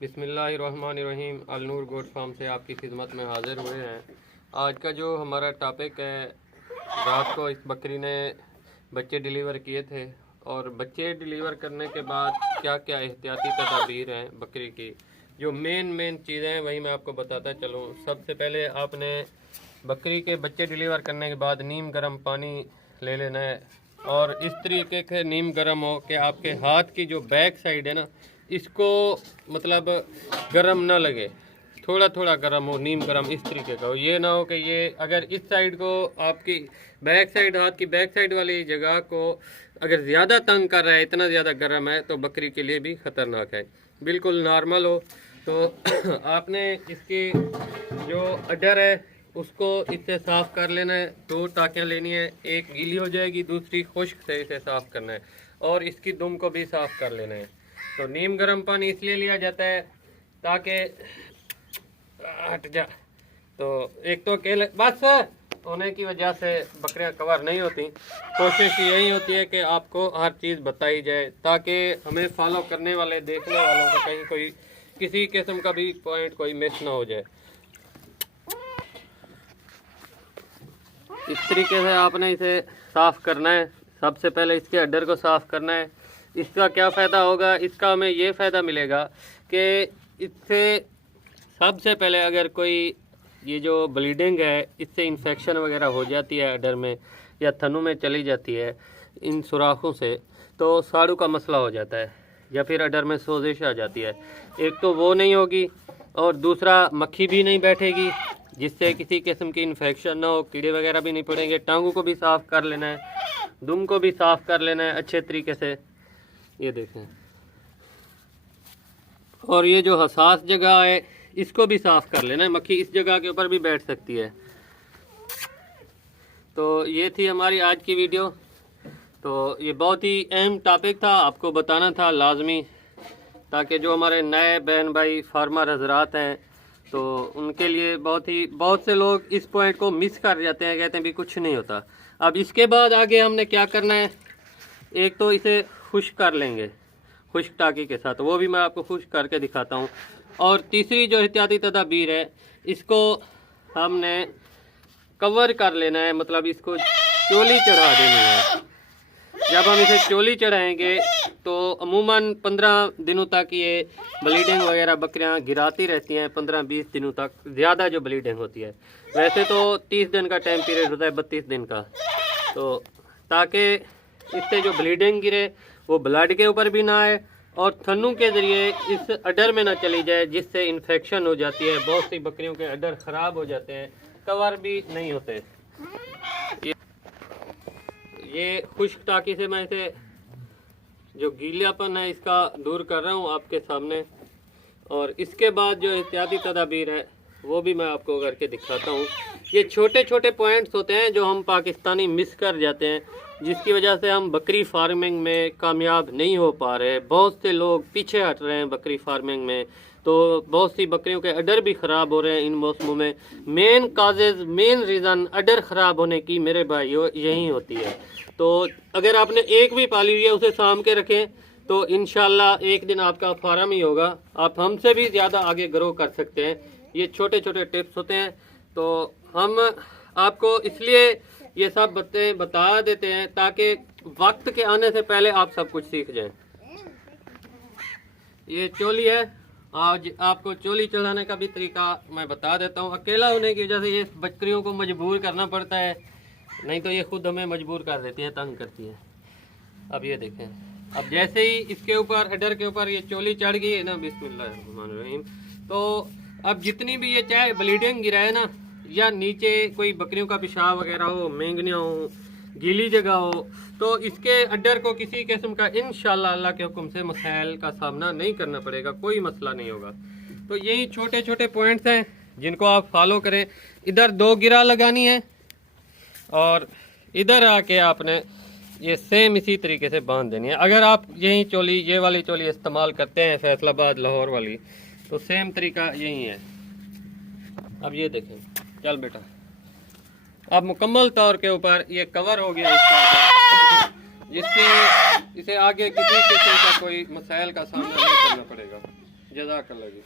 बिस्मिल्लाहिर्रहमानिर्रहीम। Al Noor goat farm से आपकी खिदमत में हाज़िर हुए हैं। आज का जो हमारा टॉपिक है, रात को इस बकरी ने बच्चे डिलीवर किए थे और बच्चे डिलीवर करने के बाद क्या क्या एहतियाती तदाबीर हैं बकरी की, जो मेन चीज़ें हैं वही मैं आपको बताता चलूँ। सबसे पहले आपने बकरी के बच्चे डिलीवर करने के बाद नीम गर्म पानी ले लेना है और इस तरीके से नीम गर्म हो कि आपके हाथ की जो बैक साइड है ना, इसको मतलब गर्म ना लगे, थोड़ा थोड़ा गर्म हो, नीम गर्म इस तरीके का हो। ये ना हो कि ये अगर इस साइड को आपकी बैक साइड, हाथ की बैक साइड वाली जगह को अगर ज़्यादा तंग कर रहा है, इतना ज़्यादा गर्म है, तो बकरी के लिए भी ख़तरनाक है। बिल्कुल नॉर्मल हो तो आपने इसकी जो अडर है उसको इससे साफ़ कर लेना है। 2 टाँकियाँ लेनी है, एक गीली हो जाएगी, दूसरी खुश्क से इसे साफ़ करना है और इसकी दुम को भी साफ़ कर लेना है। तो नीम गर्म पानी इसलिए लिया जाता है ताकि हट जा, तो एक तो अकेले बस होने की वजह से बकरियां कवर नहीं होती। कोशिश यही होती है कि आपको हर चीज़ बताई जाए ताकि हमें फॉलो करने वाले, देखने वालों को कहीं कोई किसी किस्म का भी पॉइंट कोई मिस ना हो जाए। इस तरीके से आपने इसे साफ़ करना है। सबसे पहले इसके अड्डर को साफ़ करना है। इसका क्या फ़ायदा होगा? इसका हमें ये फ़ायदा मिलेगा कि इससे सबसे पहले अगर कोई ये जो ब्लीडिंग है, इससे इन्फेक्शन वगैरह हो जाती है अडर में या थनों में चली जाती है इन सुराखों से, तो साड़ू का मसला हो जाता है या फिर अडर में सोजिश आ जाती है। एक तो वो नहीं होगी और दूसरा मक्खी भी नहीं बैठेगी जिससे किसी किस्म की इन्फेक्शन ना हो, कीड़े वगैरह भी नहीं पड़ेंगे। टांगों को भी साफ़ कर लेना है, दुम को भी साफ़ कर लेना है अच्छे तरीके से। ये देखें, और ये जो हसास जगह है इसको भी साफ़ कर लेना है, मक्खी इस जगह के ऊपर भी बैठ सकती है। तो ये थी हमारी आज की वीडियो। तो ये बहुत ही अहम टॉपिक था, आपको बताना था लाजमी, ताकि जो हमारे नए बहन भाई फार्मर हजरात हैं तो उनके लिए बहुत से लोग इस पॉइंट को मिस कर जाते हैं, कहते हैं भी कुछ नहीं होता। अब इसके बाद आगे हमने क्या करना है, एक तो इसे खुश्क कर लेंगे खुश्क टाँकी के साथ, वो भी मैं आपको खुश्क करके दिखाता हूँ। और तीसरी जो एहतियाती तदाबीर है, इसको हमने कवर कर लेना है, मतलब इसको चोली चढ़ा देनी है। जब हम इसे चोली चढ़ाएंगे तो अमूमन 15 दिनों तक ये ब्लीडिंग वगैरह बकरियां गिराती रहती हैं, 15-20 दिनों तक ज़्यादा जो ब्लीडिंग होती है। वैसे तो 30 दिन का टाइम पीरियड होता है, 32 दिन का। तो ताकि इससे जो ब्लीडिंग गिरे वो ब्लड के ऊपर भी ना आए और थनों के ज़रिए इस अडर में ना चली जाए, जिससे इन्फेक्शन हो जाती है। बहुत सी बकरियों के अडर ख़राब हो जाते हैं, कवर भी नहीं होते। ये खुश्क टाँकी से मैं इसे जो गीलापन है इसका दूर कर रहा हूँ आपके सामने। और इसके बाद जो एहतियाती तदाबीर है वो भी मैं आपको करके दिखाता हूँ। ये छोटे छोटे पॉइंट्स होते हैं जो हम पाकिस्तानी मिस कर जाते हैं, जिसकी वजह से हम बकरी फार्मिंग में कामयाब नहीं हो पा रहे। बहुत से लोग पीछे हट रहे हैं बकरी फार्मिंग में, तो बहुत सी बकरियों के अडर भी ख़राब हो रहे हैं इन मौसमों में। मेन काजेज़, मेन रीज़न अडर ख़राब होने की मेरे भाइयों यही होती है। तो अगर आपने एक भी पाली हुई है उसे साम के रखें तो इंशाल्लाह एक दिन आपका फार्म ही होगा, आप हमसे भी ज़्यादा आगे ग्रो कर सकते हैं। ये छोटे छोटे टिप्स होते हैं, तो हम आपको इसलिए ये सब बता देते हैं ताकि वक्त के आने से पहले आप सब कुछ सीख जाएं। ये चोली है, आज आपको चोली चढ़ाने का भी तरीका मैं बता देता हूँ। अकेला होने की वजह से ये बकरियों को मजबूर करना पड़ता है, नहीं तो ये खुद हमें मजबूर कर देती है, तंग करती है। अब ये देखें, अब जैसे ही इसके ऊपर अडर के ऊपर ये चोली चढ़ गई है ना, बिस्मिल्लाहिर्रहमानिर्रहीम, तो अब जितनी भी ये चाहे ब्लीडिंग गिरा है ना, या नीचे कोई बकरियों का पेशाब वगैरह हो, मेंगनियाँ हो, गीली जगह हो, तो इसके अडर को किसी किस्म का इंशाल्लाह अल्लाह के हुक्म से मसाइल का सामना नहीं करना पड़ेगा, कोई मसला नहीं होगा। तो यही छोटे छोटे पॉइंट्स हैं जिनको आप फॉलो करें। इधर 2 गिरा लगानी है और इधर आके आपने ये सेम इसी तरीके से बांध देनी है। अगर आप यही चोली, ये वाली चोली इस्तेमाल करते हैं फैसलाबाद लाहौर वाली, तो सेम तरीका यही है। अब ये देखें, चल बेटा, अब मुकम्मल तौर के ऊपर ये कवर हो गया इसका, जिससे इसे आगे किसी किस्म का कोई मसाइल का सामना नहीं करना पड़ेगा। जज़ाकल्लाह जी।